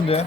같은데.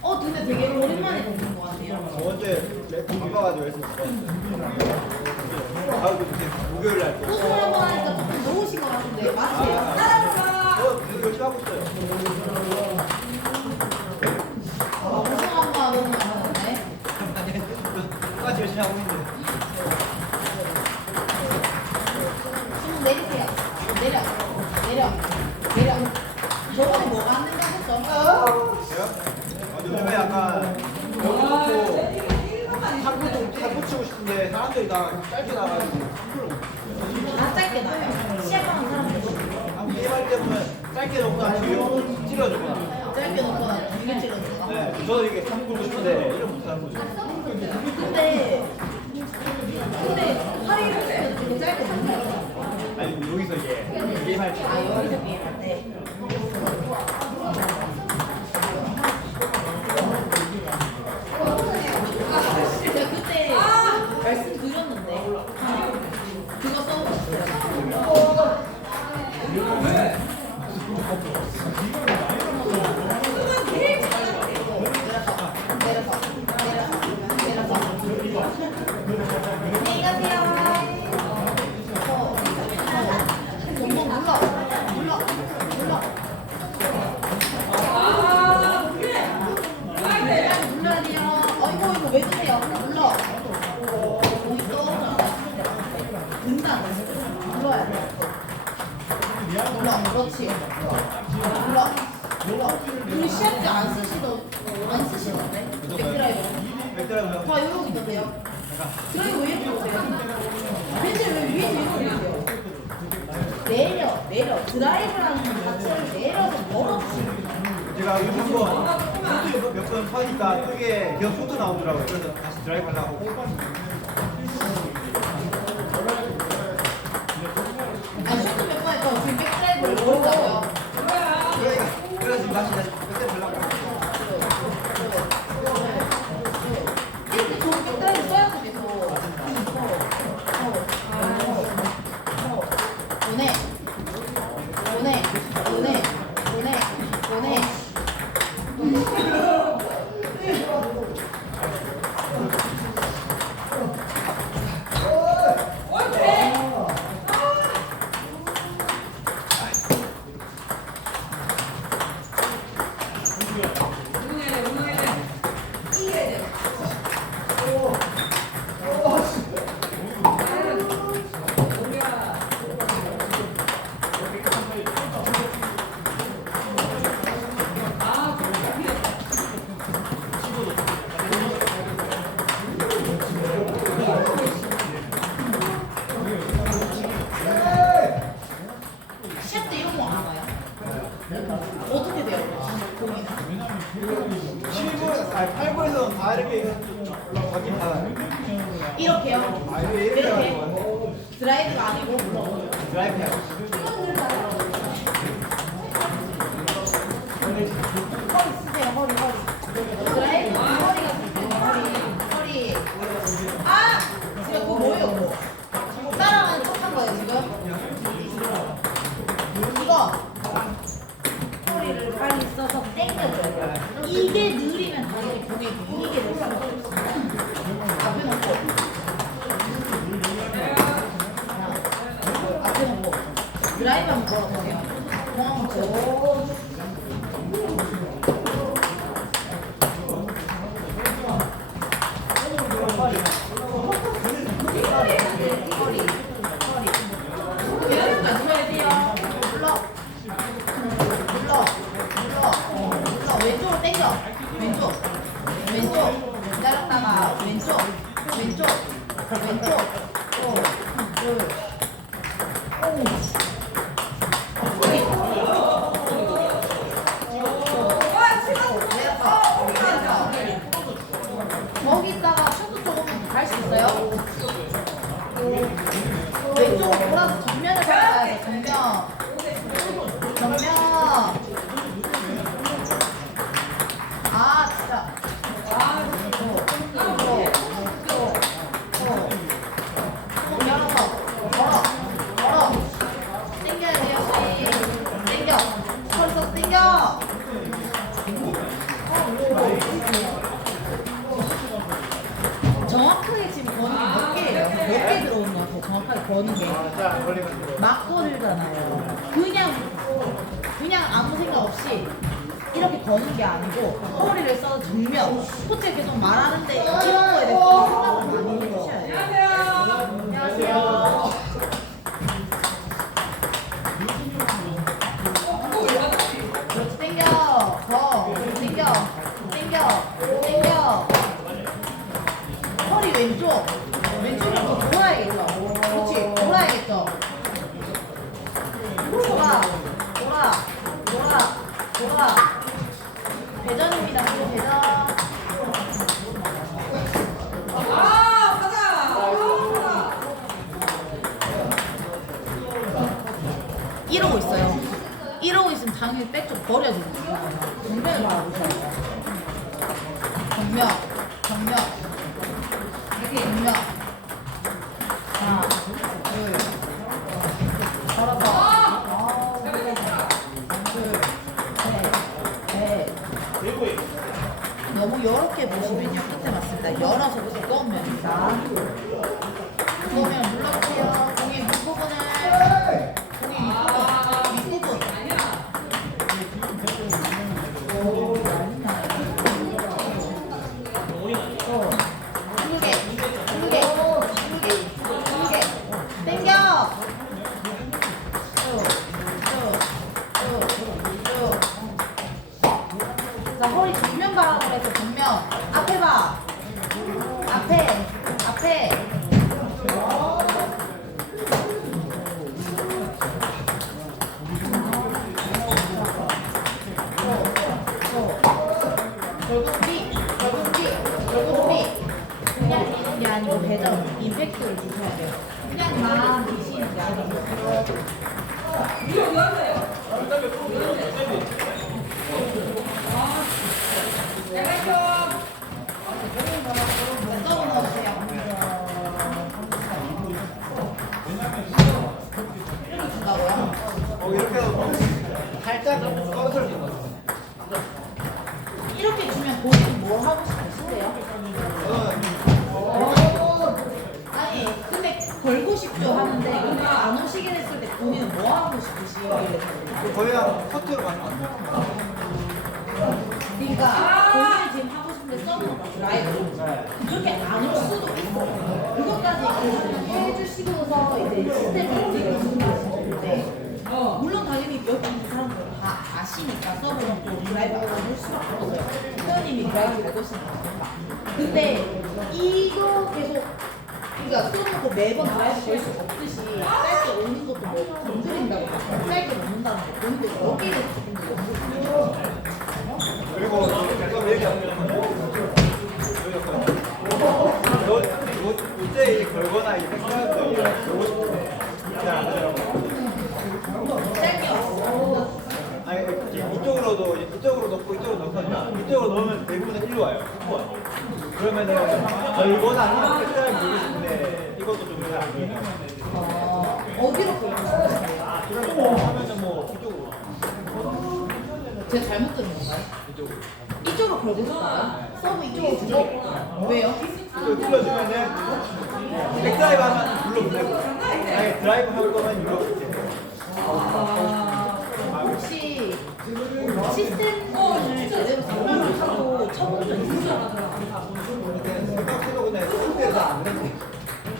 어 근데 되게 오랜만에 보는 것 같아요. 어제 바빠가지고 했었어. 아이고 이제 목요일 날. 호흡을 한번 하니까 조금 더우신 것 같은데 맞으세요? 저 계속 열심히 하고 있어요. 호흡 한번 하는 거 같은데. 똑같이 열심히 하고 있는데. 지금 내리세요. 내려. 내려. 내려. 저번에 뭐가 안 된다고 했어? 요즘에 약간 한국 좀 사고 치고 싶은데 사람들이 다 짧게 나가지고 다 짧게 나요. 시합하는 사람들도 한 게임할 때 보면 짧게 놓거나 뒤로 찔러주거나. 짧게 놓거나 길게. 네, 저도 이게 참 보고 싶은데 이런 못하는 거죠. 근데 근데 팔이 이렇게 되게 짧게 잡혀요. 아니 여기서 이게 게임할 때. 아 여기서 게임할 때. 제가 그때 말씀드 눌러. 눌러. 우리 시합 때 안 쓰시던 안 쓰시던데? 백드라이버. 백드라고요. 다 여기 있던데요. 드라이버 왜 이렇게 오세요? 벤치 왜 위에 왜 이러세요? 내려 내려 드라이브라는 자체를 내려서 멀어지시 제가 요즘 한번 몇번 하니까 그게 그냥 소트 나오더라고요. 그래서 다시 드라이브 하려고. 그 왼쪽 왼쪽으로 돌아야겠죠 그렇지? 돌아야겠죠? 돌아 돌아 돌아 돌아 대전입니다. 그리고 대전 이러고 있어요. 이러고 있으면 당연히 백 좀 버려지는 거예요. 정면을 바라보셔야 돼요. 정면, 정면, 정면. 하나, 둘, 걸어서. 너무 여렇게 보시면요. 끝에 맞습니다. 열어서 두꺼운 면입니다. 두꺼운 면 결국 삐, 결국 삐. 그냥 미는 게 아니고 배전, 임팩트를 주셔야 돼요. 그냥만 미시는 게 아니고. 아시니까 서브는 또 드라이브 안올 수밖에 없어요 회원님이 드라이브 갈 것이니까 근데 이거 계속 그러니까 써놓고 매번 드라이브 걸 수 없듯이 짧게 오는 것도 뭐 건드린다고 짧게 놓는다는 거 본인들 여기를 조금 더 연습해요 그리고 또 얘기하면 너 이제 이제 걸거나 생각하는 거 보고 싶은데 잘안 되더라고. 짧게 왔어. 아니 이쪽으로도 이쪽으로 넣고 이쪽으로 넣거든요. 이쪽으로 넣으면 대부분 일로 와요. 후원. 그러면은 걸거나 아니면 색깔을 보고 싶은데 이것도 좀잘안 보이네요. 어, 어디로 보고 싶으세요? 그러면 하면은 뭐 이쪽으로 제가 잘못 들은 건가요? 이쪽으로 이쪽으로 걸고 싶어요? 서브 이쪽으로 주고 왜요? 이거 눌러주면은 백드라이브 하면 아니 드라이브 할 거면 눌러보세요. 아, 혹시 제대로 하고.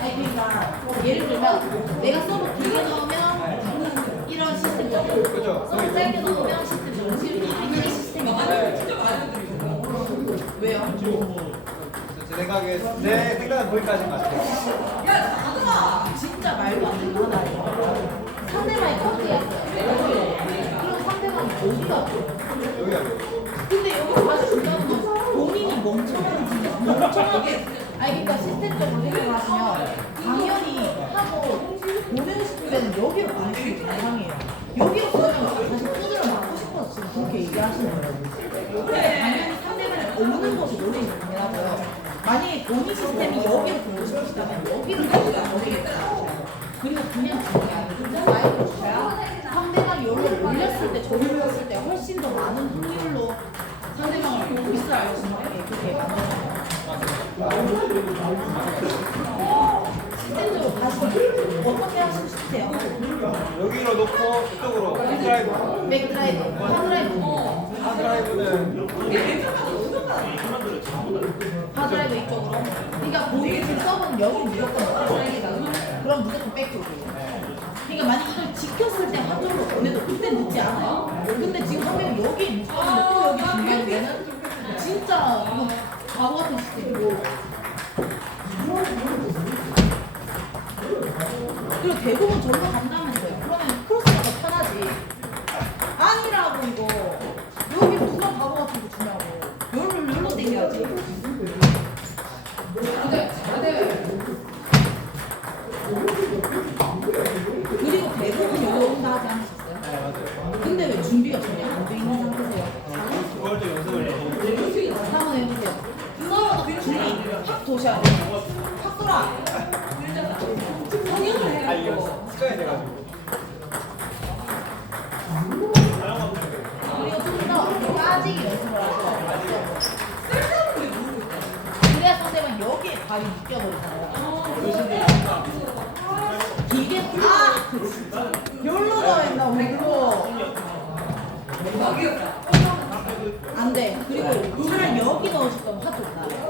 아니 그러니까 예를 들면 내가 길게 넣으면 이런 짧게 넣으면 왜요? 제 생각에 내 생각은 거기까지인 것 같아요. 진짜 말도 안 되는 하나예요. 상대방이 커트했어요. 그럼 죠 여기가 근데 여기 다시 준다는 건 본인이 멍청한 진짜 멍청하게 아니 그러니까 시스템적으로 생각을 하시면 당연히 하고 보내고 싶은 데는 여기로 보내시는 게 정상이에요. 여기로 보내면 다시 두드려 맞고 싶어서 지금 그렇게 얘기하시는 거예요. 그래서 당연히 상대방이 없는 것이 논리이 중요하고요. 만약에 본인 시스템이 여기로 보내고 싶으시다면 여기로 보내고 여기로 그리고 그냥 그냥 그냥 마이크를 주셔야 여기를 올렸을 때 저를 올렸을 때 훨씬 더 많은 확률로 상대방을 보고 있어야 할수 있게 그렇게 만들어요. 실질적으로 다시 어떻게 하시고 싶으세요? 여기로 놓고 이쪽으로? 백드라이브. 백드라이브, 하드라이브. 어. 하드라이브는 하드라이브 이쪽으로. 그러니까 본인이 써본 여기 무조건 하드라이브다 그럼 무조건 백쪽으로. 네. 그러니까 만약 이걸 지켰을 때 한쪽으로 보내도 그때 늦지 않아요. 근데 지금 선배님 여기 또 여기 준비하면 진짜 이거 바보 같은 시스템이고. 그리고 대부분 돼요. 그러면 크로스가 더 편하지. 아니라고 이거. 여기 누가 바보 같은 거 주냐고. 열로 열로 땡겨야지. 그리고 대부분 여기 온다 하지 않으셨어요? 네 맞아요. 근데 왜 준비가 전혀 안 돼 있는 상태세요? 그걸 좀 연습을 해요. 한번 해보세요. 그거라도 줄이 확 도셔야 돼요. 확 돌아. 성형을 아 해야 이게 돼요. 습관이 돼가지고. 그리고 좀더 빠지기 연습을 하셔야 돼요. 그래야 상대방 여기에 발이 묶여버리잖아요. 길게 아! 열로 넣어야 된다, 우리로. 안 돼. 그리고 차라리 여기 넣으실 거면 화도. 근데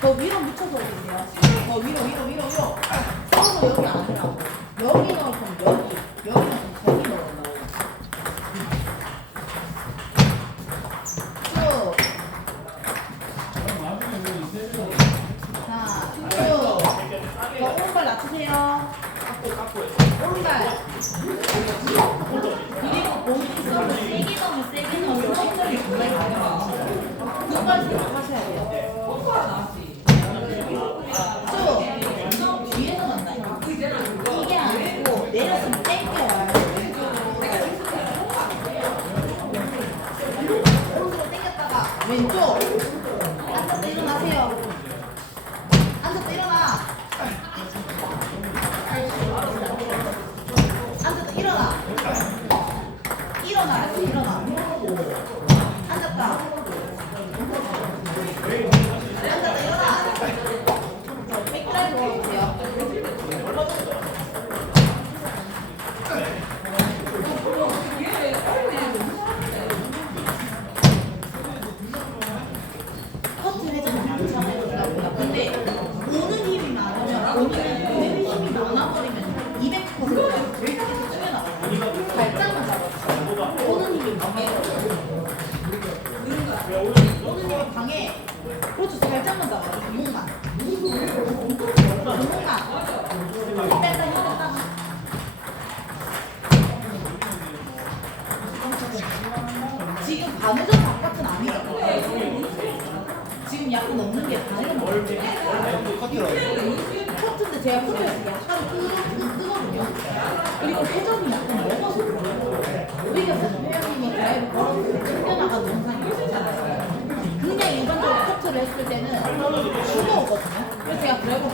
더 위로 묻혀서 오세요. 더 위로, 위로, 위로, 위로. 아니라 여기 회전이 약간 그래요. 우리가 무슨 회원님이 드라이브 걸어서 챙겨나가는 영상이 있잖아요. 그냥 일반적으로 커트를 했을 때는 슈거거든요. 그래서 제가 드라이브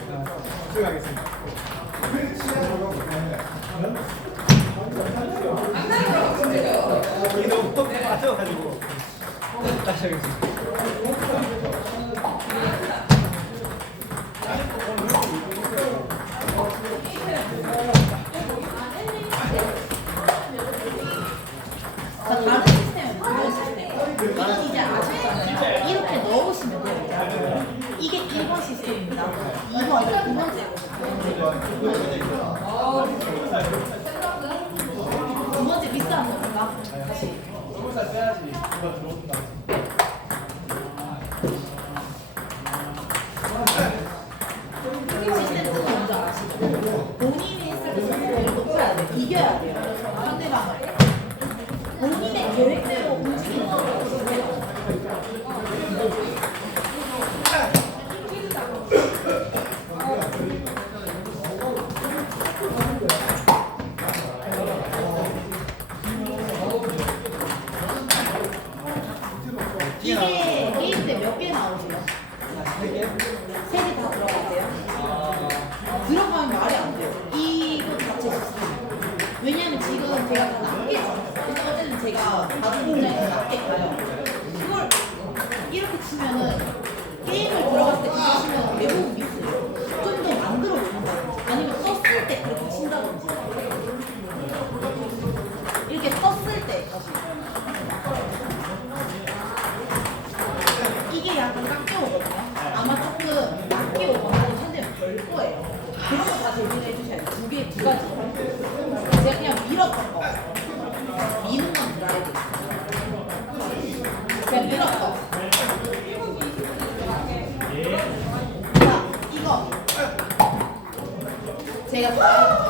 레슨 하죠? 집중하겠습니다. 이게 너무 톡 맞춰가지고 다시 하겠습니다. 자, 다른 시스템은 이런 시스템. 이건 이제 아셨잖아요. 이렇게 넣으시면 돼요. 이게 1번 시스템입니다. 2번, 두 번째. 두 번째 비싼 겁니까? 다시. 시스템도 제가 다 낮게 쳤어요. 어제는 제가 다른 분야에서 낮게 가요. 그걸 이렇게 치면은 게임을 들어갔을 때 그렇게 치면 대부분 미스예요. 좀 더 만들어주는 거예요. 아니면 썼을 때 그렇게 친다든지. 그냥 밀었던 거. 자. 제가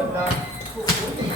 ่ได้